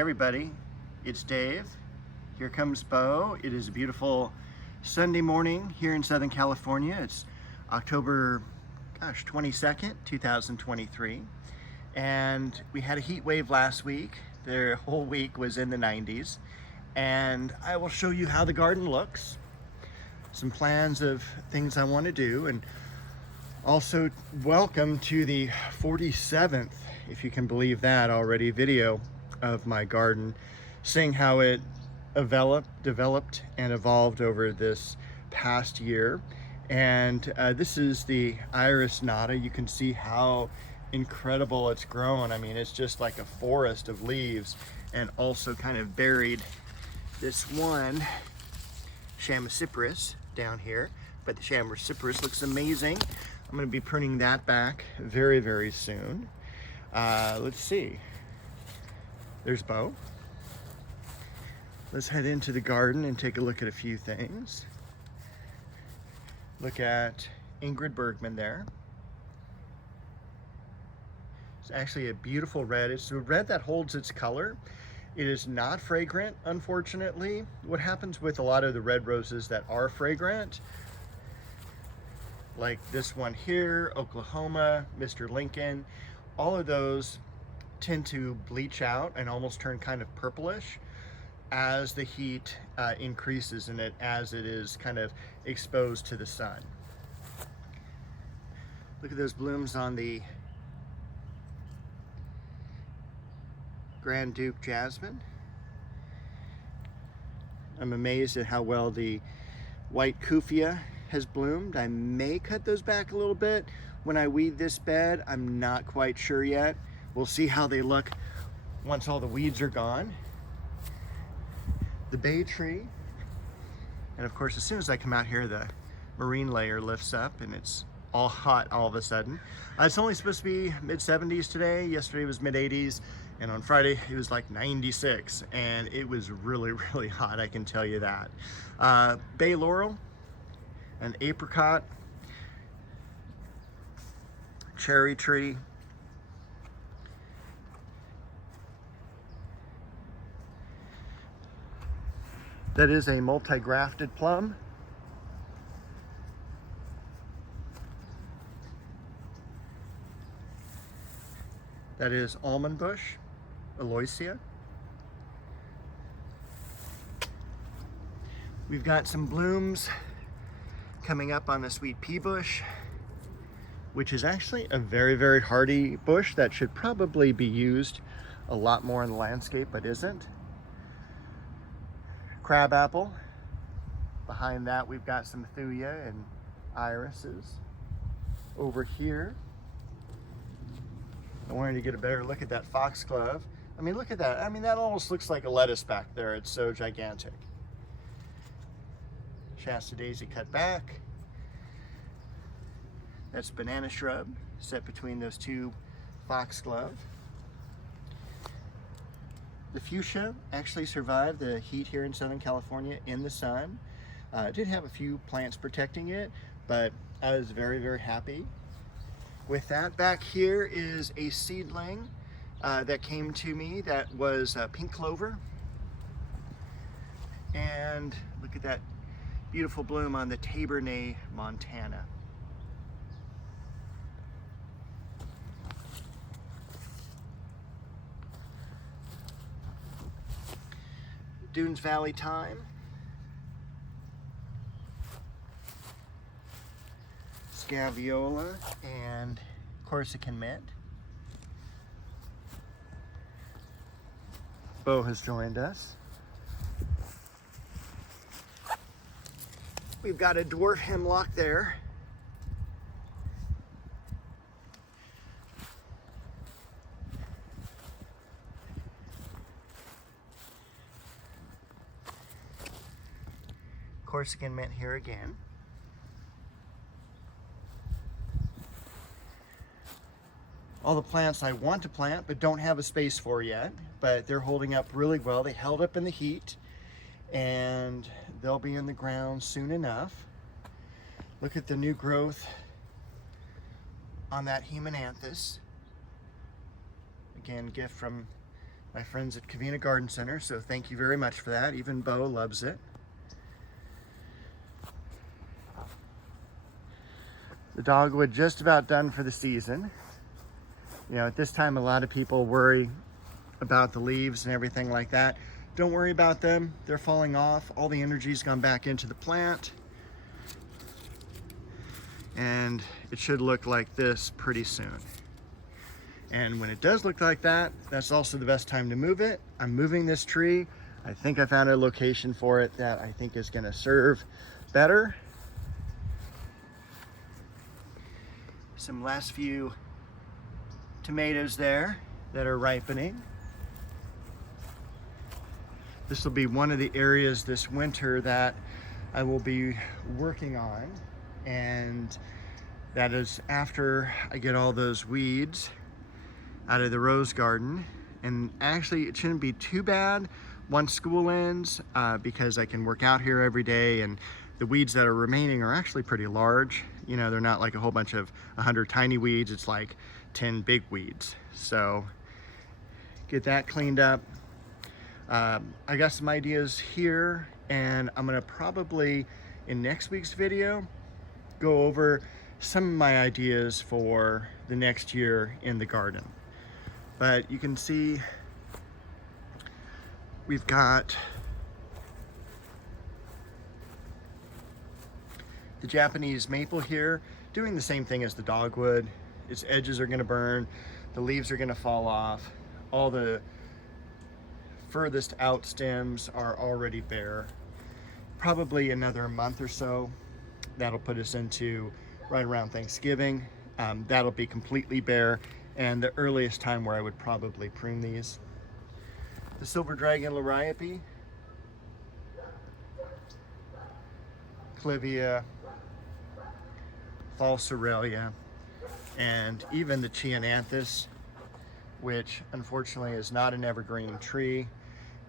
Everybody, it's Dave. Here comes Bo. It is a beautiful Sunday morning here in Southern California. It's October 22nd, 2023. And we had a heat wave last week. The whole week was in the 90s. And I will show you how the garden looks, some plans of things I want to do, and also welcome to the 47th, if you can believe that already, video of my garden, seeing how it developed and evolved over this past year. And this is the iris nata. You can see how incredible it's grown. I mean, it's just like a forest of leaves, and also kind of buried this one chamaecyparis down here. But the chamaecyparis looks amazing. I'm going to be pruning that back very, very soon. Let's see. There's Bo. Let's head into the garden and take a look at a few things. Look at Ingrid Bergman there. It's actually a beautiful red. It's a red that holds its color. It is not fragrant, unfortunately. What happens with a lot of the red roses that are fragrant, like this one here, Oklahoma, Mr. Lincoln, all of those tend to bleach out and almost turn kind of purplish as the heat increases in it, as it is kind of exposed to the sun. Look at those blooms on the Grand Duke jasmine. I'm amazed at how well the white kufia has bloomed. I may cut those back a little bit when I weed this bed. I'm not quite sure yet. We'll see how they look once all the weeds are gone. The bay tree, and of course as soon as I come out here, the marine layer lifts up and it's all hot all of a sudden. It's only supposed to be mid-70s today. Yesterday was mid-80s, and on Friday it was like 96, and it was really, really hot, I can tell you that. Bay laurel, an apricot, cherry tree, that is a multi-grafted plum. That is almond bush, aloysia. We've got some blooms coming up on the sweet pea bush, which is actually a very, very hardy bush that should probably be used a lot more in the landscape, but isn't. Crabapple. Behind that we've got some thuya and irises. Over here, I wanted to get a better look at that foxglove. I mean, look at that. I mean, that almost looks like a lettuce back there. It's so gigantic. Shasta daisy cut back. That's banana shrub set between those two foxglove. The fuchsia actually survived the heat here in Southern California in the sun. It did have a few plants protecting it, but I was very, very happy with that. Back here is a seedling that came to me that was pink clover. And look at that beautiful bloom on the Tabernet Montana. Dunes Valley thyme, Scaviola, and Corsican mint. Bo has joined us. We've got a dwarf hemlock there. Corsican mint here again. All the plants I want to plant but don't have a space for yet, but they're holding up really well. They held up in the heat, and they'll be in the ground soon enough. Look at the new growth on that Hemananthus. Again, gift from my friends at Covina Garden Center, so thank you very much for that. Even Bo loves it. The dogwood just about done for the season. You know, at this time, a lot of people worry about the leaves and everything like that. Don't worry about them. They're falling off. All the energy's gone back into the plant. And it should look like this pretty soon. And when it does look like that, that's also the best time to move it. I'm moving this tree. I think I found a location for it that I think is gonna serve better. Some last few tomatoes there that are ripening. This will be one of the areas this winter that I will be working on, and that is after I get all those weeds out of the rose garden. And actually it shouldn't be too bad once school ends, because I can work out here every day, and the weeds that are remaining are actually pretty large. You know, they're not like a whole bunch of 100 tiny weeds, it's like 10 big weeds. So get that cleaned up. I got some ideas here, and I'm gonna probably in next week's video go over some of my ideas for the next year in the garden. But you can see we've got the Japanese maple here doing the same thing as the dogwood. Its edges are gonna burn, the leaves are gonna fall off, all the furthest out stems are already bare. Probably another month or so, that'll put us into right around Thanksgiving. That'll be completely bare, and the earliest time where I would probably prune these. The silver dragon liriope, clivia, false aurelia, and even the Chiananthus, which unfortunately is not an evergreen tree,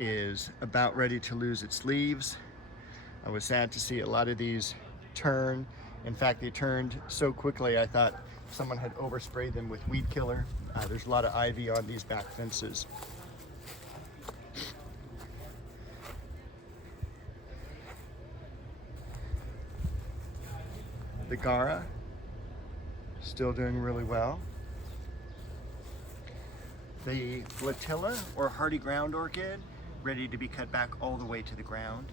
is about ready to lose its leaves. I was sad to see a lot of these turn. In fact, they turned so quickly I thought someone had oversprayed them with weed killer. There's a lot of ivy on these back fences. The Gara, still doing really well. The Flatilla, or hardy ground orchid, ready to be cut back all the way to the ground.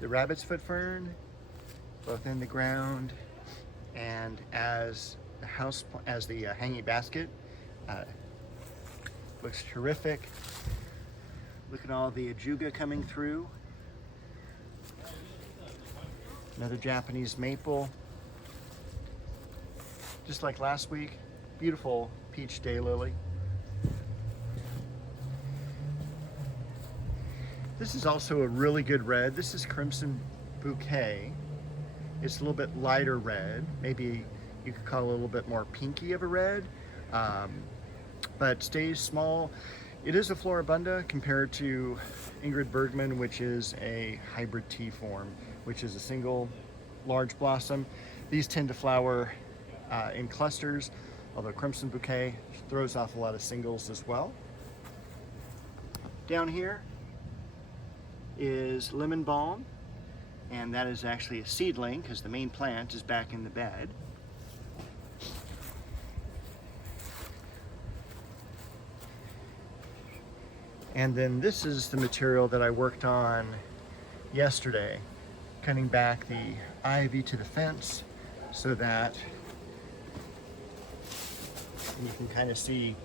The rabbit's foot fern, both in the ground and as the hanging basket. Looks terrific. Look at all the ajuga coming through. Another Japanese maple. Just like last week, beautiful peach daylily. This is also a really good red. This is Crimson Bouquet. It's a little bit lighter red. Maybe you could call it a little bit more pinky of a red, but stays small. It is a floribunda compared to Ingrid Bergman, which is a hybrid tea form, which is a single large blossom. These tend to flower in clusters, although Crimson Bouquet throws off a lot of singles as well. Down here is lemon balm, and that is actually a seedling because the main plant is back in the bed. And then this is the material that I worked on yesterday, cutting back the ivy to the fence so that you can kind of see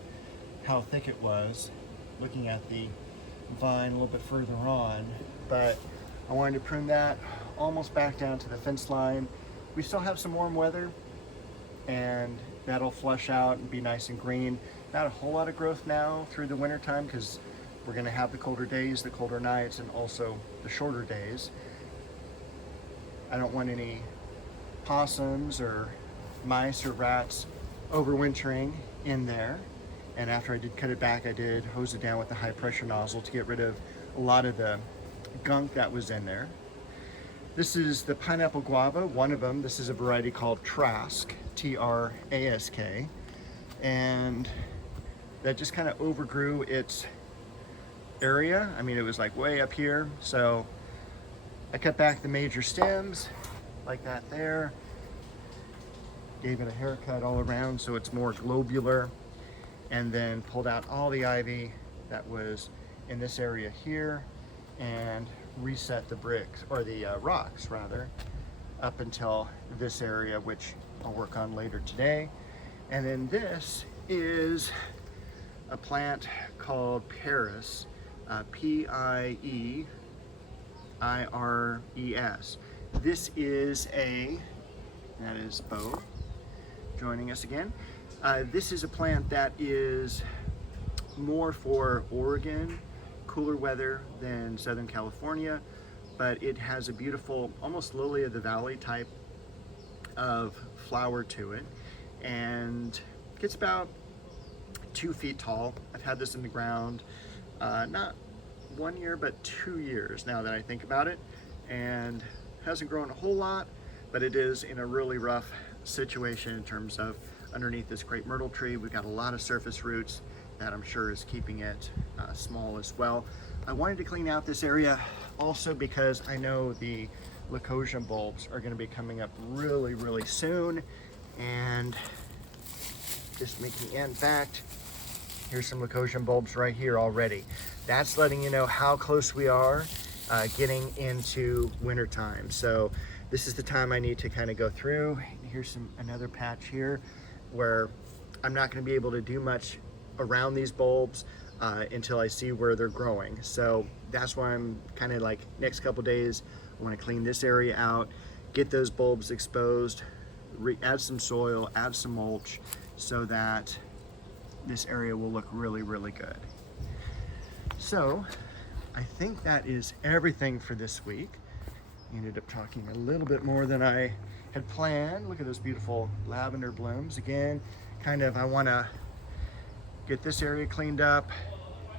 how thick it was looking at the vine a little bit further on. But I wanted to prune that almost back down to the fence line. We still have some warm weather, and that'll flush out and be nice and green. Not a whole lot of growth now through the winter time because we're going to have the colder days, the colder nights, and also the shorter days. I don't want any possums or mice or rats overwintering in there. And after I did cut it back, I did hose it down with the high pressure nozzle to get rid of a lot of the gunk that was in there. This is the Pineapple Guava, one of them. This is a variety called Trask, T-R-A-S-K. And that just kind of overgrew its area. I mean, it was like way up here. So I cut back the major stems like that there. Gave it a haircut all around so it's more globular. And then pulled out all the ivy that was in this area here and reset the bricks, or the rocks rather, up until this area, which I'll work on later today. And then this is a plant called Paris, P-I-E-I-R-E-S. This is that is Bo joining us again. This is a plant that is more for Oregon, cooler weather than Southern California, but it has a beautiful, almost lily of the valley type of flower to it, and gets about 2 feet tall. I've had this in the ground not 1 year, but 2 years now that I think about it, and hasn't grown a whole lot, but it is in a really rough situation in terms of underneath this crepe myrtle tree. We've got a lot of surface roots that I'm sure is keeping it small as well. I wanted to clean out this area also because I know the leucosia bulbs are going to be coming up really soon, and just making, in fact, here's some leucosia bulbs right here already. That's letting you know how close we are getting into winter time. So this is the time I need to kind of go through. Here's another patch here where I'm not going to be able to do much around these bulbs until I see where they're growing. So that's why I'm kind of like, next couple days I want to clean this area out, get those bulbs exposed, add some soil, add some mulch, so that this area will look really good. So I think that is everything for this week. Ended up talking a little bit more than I had planned. Look at those beautiful lavender blooms. Again, kind of, I want to get this area cleaned up.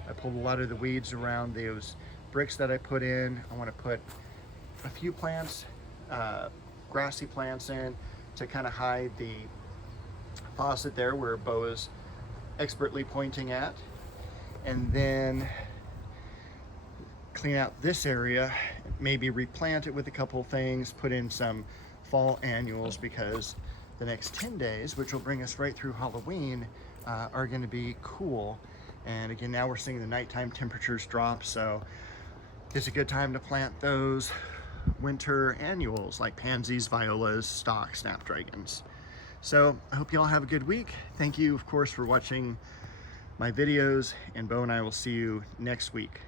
I pulled a lot of the weeds around those bricks that I put in. I want to put a few plants, grassy plants in to kind of hide the faucet there where Bo is expertly pointing at. And then clean out this area, maybe replant it with a couple things, put in some fall annuals, because the next 10 days, which will bring us right through Halloween, are going to be cool. And again, now we're seeing the nighttime temperatures drop, so it's a good time to plant those winter annuals like pansies, violas, stock, snapdragons. So I hope you all have a good week. Thank you, of course, for watching my videos, and Bo and I will see you next week.